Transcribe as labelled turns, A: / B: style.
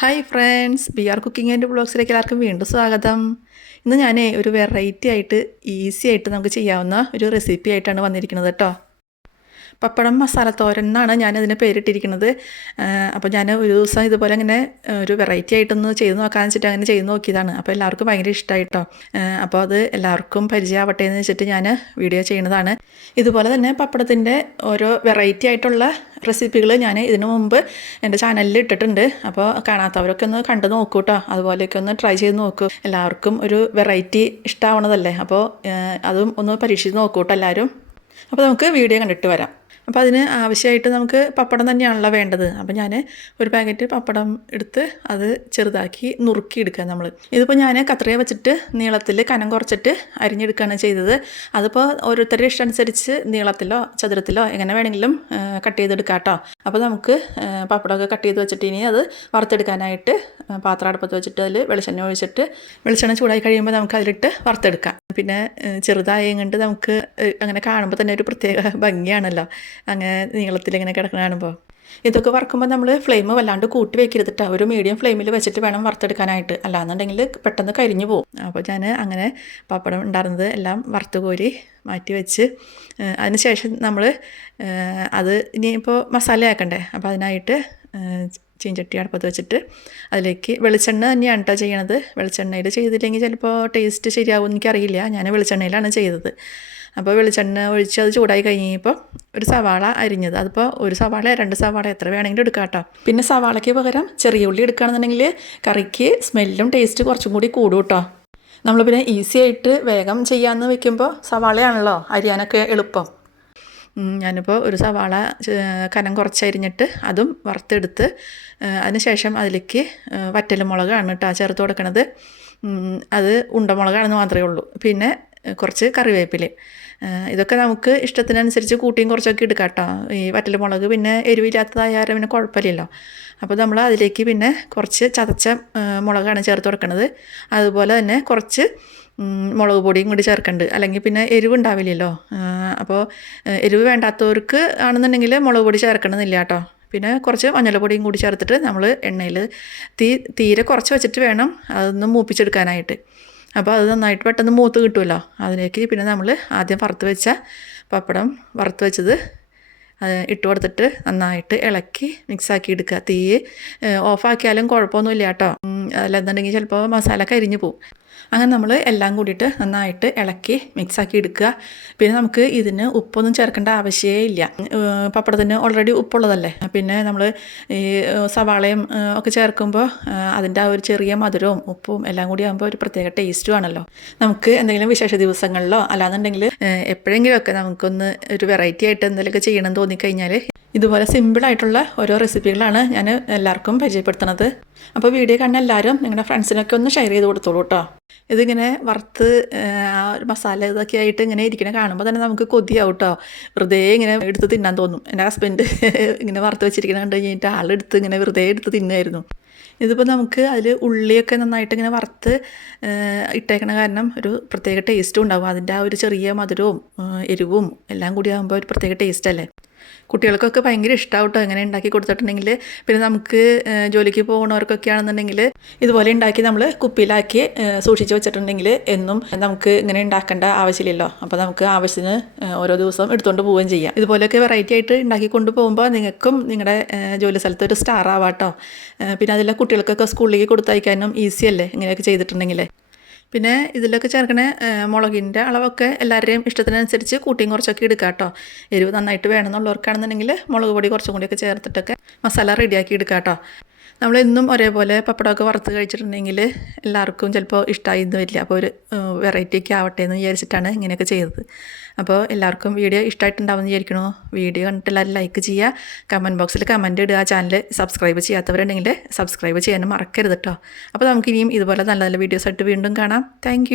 A: Hi friends B R cooking and ബ്ലോഗ്സിലേക്ക് എല്ലാവർക്കും വീണ്ടും സ്വാഗതം. ഇന്ന് ഞാൻ ഒരു വെറൈറ്റി ആയിട്ട് ഈസി ആയിട്ട് നമുക്ക് ചെയ്യാവുന്ന ഒരു റെസിപ്പി ആയിട്ടാണ് വന്നിരിക്കുന്നത് കേട്ടോ പപ്പടം മസാല തോരൻ എന്നാണ് ഞാനതിന് പേരിട്ടിരിക്കുന്നത്. അപ്പോൾ ഞാൻ ഒരു ദിവസം ഇതുപോലെ ഇങ്ങനെ ഒരു വെറൈറ്റി ആയിട്ടൊന്ന് ചെയ്ത് നോക്കാമെന്ന് വെച്ചിട്ട് അങ്ങനെ ചെയ്ത് നോക്കിയതാണ്. അപ്പോൾ എല്ലാവർക്കും ഭയങ്കര ഇഷ്ടമായിട്ടോ അപ്പോൾ അത് എല്ലാവർക്കും പരിചയമാവട്ടെ എന്ന് വെച്ചിട്ട് ഞാൻ വീഡിയോ ചെയ്യുന്നതാണ് ഇതുപോലെ തന്നെ പപ്പടത്തിന്റെ ഓരോ വെറൈറ്റി ആയിട്ടുള്ള റെസിപ്പികൾ ഞാൻ ഇതിനു മുമ്പ് എന്റെ ചാനലിൽ ഇട്ടിട്ടുണ്ട്. അപ്പോൾ കാണാത്തവരൊക്കെ ഒന്ന് കണ്ടു നോക്കൂ കേട്ടോ അതുപോലെയൊക്കെ ഒന്ന് ട്രൈ ചെയ്ത് നോക്കൂ. എല്ലാവർക്കും ഒരു വെറൈറ്റി ഇഷ്ടമാവണതല്ലേ അപ്പോൾ അതും ഒന്ന് പരീക്ഷിച്ച് നോക്കൂ കേട്ടോ എല്ലാവരും? അപ്പോൾ നമുക്ക് വീഡിയോ കണ്ടിട്ട് വരാം. അപ്പോൾ അതിന് ആവശ്യമായിട്ട് നമുക്ക് പപ്പടം തന്നെയാണല്ലോ വേണ്ടത്. അപ്പോൾ ഞാൻ ഒരു പാക്കറ്റ് പപ്പടം എടുത്ത് അത് ചെറുതാക്കി നുറുക്കി എടുക്കുക നമ്മൾ. ഇതിപ്പോൾ ഞാൻ കത്രിക വെച്ചിട്ട് നീളത്തിൽ കനം കുറച്ചിട്ട് അരിഞ്ഞെടുക്കുകയാണ് ചെയ്തത്. അതിപ്പോൾ ഓരോരുത്തരുടെ ഇഷ്ടം അനുസരിച്ച് നീളത്തിലോ ചതുരത്തിലോ എങ്ങനെ വേണമെങ്കിലും കട്ട് ചെയ്തെടുക്കാം കേട്ടോ. അപ്പോൾ നമുക്ക് പപ്പടമൊക്കെ കട്ട് ചെയ്ത് വെച്ചിട്ട് ഇനി അത് വറുത്തെടുക്കാനായിട്ട് പാത്രം അടുപ്പത്ത് വെച്ചിട്ട് അതിൽ വെളിച്ചെണ്ണ ഒഴിച്ചിട്ട് വെളിച്ചെണ്ണ ചൂടായി കഴിയുമ്പോൾ നമുക്ക് അതിലിട്ട് വറുത്തെടുക്കാം. പിന്നെ ചെറുതായി കണ്ട് നമുക്ക് അങ്ങനെ കാണുമ്പോൾ തന്നെ ഒരു പ്രത്യേക ഭംഗിയാണല്ലോ. അങ്ങനെ നീളത്തിൽ ഇങ്ങനെ കിടക്കുന്ന കാണുമ്പോൾ ഇതൊക്കെ വറക്കുമ്പോൾ നമ്മൾ ഫ്ലെയിം വല്ലാണ്ട് കൂട്ടി വെക്കരുത് കേട്ടോ ഒരു മീഡിയം ഫ്ലെയിമിൽ വെച്ചിട്ട് വേണം വറുത്തെടുക്കാനായിട്ട്. അല്ലാന്നുണ്ടെങ്കിൽ പെട്ടെന്ന് കരിഞ്ഞു പോകും അപ്പോൾ ഞാൻ അങ്ങനെ പപ്പടം ഉണ്ടായിരുന്നത് എല്ലാം വറുത്ത് കോരി മാറ്റി വെച്ച് അതിനുശേഷം നമ്മൾ അത് ഇനിയിപ്പോൾ മസാല ആക്കണ്ടേ? അപ്പോൾ അതിനായിട്ട് ചീഞ്ചട്ടി അടുപ്പത്ത് വെച്ചിട്ട് അതിലേക്ക് വെളിച്ചെണ്ണ തന്നെയാണ് കേട്ടോ ചെയ്യണത്. വെളിച്ചെണ്ണയിൽ ചെയ്തില്ലെങ്കിൽ ചിലപ്പോൾ ടേസ്റ്റ് ശരിയാവും എനിക്കറിയില്ല. ഞാൻ വെളിച്ചെണ്ണയിലാണ് ചെയ്തത്. അപ്പോൾ വെളിച്ചെണ്ണ ഒഴിച്ച് അത് ചൂടായി കഴിഞ്ഞപ്പോൾ ഒരു സവാള അരിഞ്ഞത്. അതിപ്പോൾ ഒരു സവാള രണ്ട് സവാള എത്ര വേണമെങ്കിലും എടുക്കാം കേട്ടോ. പിന്നെ സവാളയ്ക്ക് പകരം ചെറിയ ഉള്ളി എടുക്കുകയാണെന്നുണ്ടെങ്കിൽ കറിക്ക് സ്മെല്ലും ടേസ്റ്റ് കുറച്ചും കൂടി കൂടും കേട്ടോ. നമ്മൾ പിന്നെ ഈസി ആയിട്ട് വേഗം ചെയ്യാമെന്ന് വെക്കുമ്പോൾ സവാളയാണല്ലോ അരിയാനൊക്കെ എളുപ്പം. ഞാനിപ്പോൾ ഒരു സവാള കനം കുറച്ചരിഞ്ഞിട്ട് അതും വറുത്തെടുത്ത് അതിനുശേഷം അതിലേക്ക് വറ്റൽ മുളകാണ് കേട്ടോ ചേർത്ത് കൊടുക്കണത്. അത് ഉണ്ടമുളകാണെന്ന് മാത്രമേ ഉള്ളൂ. പിന്നെ കുറച്ച് കറിവേപ്പില. ഇതൊക്കെ നമുക്ക് ഇഷ്ടത്തിനനുസരിച്ച് കൂട്ടിയും കുറച്ചൊക്കെ എടുക്കാം കേട്ടോ. ഈ വറ്റൽ മുളക് പിന്നെ എരിവില്ലാത്തതായാലും പിന്നെ കുഴപ്പമില്ലല്ലോ. അപ്പോൾ നമ്മൾ അതിലേക്ക് പിന്നെ കുറച്ച് ചതച്ച മുളകാണ് ചേർത്ത് കൊടുക്കുന്നത് അതുപോലെ തന്നെ കുറച്ച് മുളക് പൊടിയും കൂടി ചേർക്കുന്നുണ്ട് അല്ലെങ്കിൽ പിന്നെ എരിവ് ഉണ്ടാവില്ലല്ലോ. അപ്പോൾ എരിവ് വേണ്ടാത്തവർക്ക് ആണെന്നുണ്ടെങ്കിൽ മുളക് പൊടി ചേർക്കണമെന്നില്ല കേട്ടോ. പിന്നെ കുറച്ച് മഞ്ഞൾപ്പൊടിയും കൂടി ചേർത്തിട്ട് നമ്മൾ എണ്ണയിൽ തീ തീരെ കുറച്ച് വെച്ചിട്ട് വേണം അതൊന്ന് മൂപ്പിച്ചെടുക്കാനായിട്ട്. അപ്പോൾ അത് നന്നായിട്ട് പെട്ടെന്ന് മൂത്ത് കിട്ടുമല്ലോ അതിലേക്ക് പിന്നെ നമ്മൾ ആദ്യം വറുത്ത് വെച്ച പപ്പടം വറുത്ത് വെച്ചത് ഇട്ട് കൊടുത്തിട്ട് നന്നായിട്ട് ഇളക്കി മിക്സാക്കി എടുക്കുക. തീ ഓഫാക്കിയാലും കുഴപ്പമൊന്നുമില്ല കേട്ടോ. അല്ലെന്നുണ്ടെങ്കിൽ ചിലപ്പോൾ മസാല കരിഞ്ഞു പോകും അങ്ങനെ നമ്മൾ എല്ലാം കൂടിയിട്ട് നന്നായിട്ട് ഇളക്കി മിക്സാക്കി എടുക്കുക. പിന്നെ നമുക്ക് ഇതിന് ഉപ്പൊന്നും ചേർക്കേണ്ട ആവശ്യമേ ഇല്ല. പപ്പടത്തിന് ഓൾറെഡി ഉപ്പുള്ളതല്ലേ? പിന്നെ നമ്മൾ ഈ സവാളയും ഒക്കെ ചേർക്കുമ്പോൾ അതിന്റെ ആ ഒരു ചെറിയ മധുരവും ഉപ്പും എല്ലാം കൂടി ആകുമ്പോൾ ഒരു പ്രത്യേക ടേസ്റ്റും ആണല്ലോ. നമുക്ക് എന്തെങ്കിലും വിശേഷ ദിവസങ്ങളിലോ അല്ലാന്നുണ്ടെങ്കിൽ എപ്പോഴെങ്കിലുമൊക്കെ നമുക്കൊന്ന് ഒരു വെറൈറ്റി ആയിട്ട് എന്തെങ്കിലുമൊക്കെ ചെയ്യണം തോന്നിക്കഴിഞ്ഞാൽ ഇതുപോലെ സിമ്പിളായിട്ടുള്ള ഓരോ റെസിപ്പികളാണ് ഞാൻ എല്ലാവർക്കും പരിചയപ്പെടുത്തുന്നത്. അപ്പോൾ വീഡിയോ കണ്ട എല്ലാവരും നിങ്ങളുടെ ഫ്രണ്ട്സിനൊക്കെ ഒന്ന് ഷെയർ ചെയ്ത് കൊടുത്തോളൂ കേട്ടോ ഇതിങ്ങനെ വറുത്ത് ആ ഒരു മസാല ഇതൊക്കെ ആയിട്ട് ഇങ്ങനെ ഇരിക്കണ കാണുമ്പോൾ തന്നെ നമുക്ക് കൊതിയാവും കേട്ടോ വെറുതെ ഇങ്ങനെ എടുത്ത് തിന്നാൻ തോന്നും. എന്റെ ഹസ്ബൻഡ് ഇങ്ങനെ വറുത്ത് വെച്ചിരിക്കണ കണ്ട് കഴിഞ്ഞിട്ട് ആളെടുത്ത് ഇങ്ങനെ വെറുതെ എടുത്ത് തിന്നായിരുന്നു ഇതിപ്പോൾ നമുക്ക് അതിൽ ഉള്ളിയൊക്കെ നന്നായിട്ട് ഇങ്ങനെ വറുത്ത് ഇട്ടേക്കണ കാരണം ഒരു പ്രത്യേക ടേസ്റ്റും ഉണ്ടാവും. അതിന്റെ ആ ഒരു ചെറിയ മധുരവും എരിവും എല്ലാം കൂടി ആകുമ്പോൾ ഒരു പ്രത്യേക ടേസ്റ്റ് അല്ലേ? കുട്ടികൾക്കൊക്കെ ഭയങ്കര ഇഷ്ടമാവും കേട്ടോ ഇങ്ങനെ ഉണ്ടാക്കി കൊടുത്തിട്ടുണ്ടെങ്കിൽ പിന്നെ നമുക്ക് ജോലിക്ക് പോകുന്നവർക്കൊക്കെ ആണെന്നുണ്ടെങ്കിൽ ഇതുപോലെ ഉണ്ടാക്കി നമ്മൾ കുപ്പിയിലാക്കി സൂക്ഷിച്ച് വെച്ചിട്ടുണ്ടെങ്കിൽ എന്നും നമുക്ക് ഇങ്ങനെ ഉണ്ടാക്കേണ്ട ആവശ്യമില്ലല്ലോ. അപ്പോൾ നമുക്ക് ആവശ്യത്തിന് ഓരോ ദിവസം എടുത്തുകൊണ്ട് പോവുകയും ചെയ്യാം. ഇതുപോലെയൊക്കെ വെറൈറ്റി ആയിട്ട് ഉണ്ടാക്കി കൊണ്ടുപോകുമ്പോൾ നിങ്ങൾക്കും നിങ്ങളുടെ ജോലി സ്ഥലത്ത് ഒരു സ്റ്റാർ ആവാട്ടോ. പിന്നെ അതിലെ കുട്ടികൾക്കൊക്കെ സ്കൂളിലേക്ക് കൊടുത്തയക്കാനും ഈസിയല്ലേ ഇങ്ങനെയൊക്കെ ചെയ്തിട്ടുണ്ടെങ്കിൽ പിന്നെ ഇതിലൊക്കെ ചേർക്കണ മുളകിന്റെ അളവൊക്കെ എല്ലാവരുടെയും ഇഷ്ടത്തിനനുസരിച്ച് കൂട്ടിയും കുറച്ചൊക്കെ എടുക്കുക കേട്ടോ എരിവ് നന്നായിട്ട് വേണമെന്നുള്ളവർക്കാണെന്നുണ്ടെങ്കിൽ മുളക് പൊടി കുറച്ചും കൂടിയൊക്കെ ചേർത്തിട്ടൊക്കെ മസാല റെഡിയാക്കി എടുക്കുക കേട്ടോ നമ്മളെന്നും ഒരേപോലെ പപ്പടമൊക്കെ വറുത്ത് കഴിച്ചിട്ടുണ്ടെങ്കിൽ എല്ലാവർക്കും ചിലപ്പോൾ ഇഷ്ടമായി എന്ന് വരില്ല. അപ്പോൾ ഒരു വെറൈറ്റി ഒക്കെ ആവട്ടെ എന്ന് വിചാരിച്ചിട്ടാണ് ഇങ്ങനെയൊക്കെ ചെയ്തത്. അപ്പോൾ എല്ലാവർക്കും വീഡിയോ ഇഷ്ടമായിട്ടുണ്ടാവുമെന്ന് വിചാരിക്കണോ? വീഡിയോ കണ്ടിട്ട് എല്ലാവരും ലൈക്ക് ചെയ്യുക. കമന്റ് ബോക്സിൽ കമന്റ് ഇടുക. ചാനൽ സബ്സ്ക്രൈബ് ചെയ്യാത്തവരുണ്ടെങ്കിൽ സബ്സ്ക്രൈബ് ചെയ്യാനും മറക്കരുത് കേട്ടോ അപ്പോൾ നമുക്കിനിയും ഇതുപോലെ നല്ല നല്ല വീഡിയോസ് ആയിട്ട് വീണ്ടും കാണാം. താങ്ക്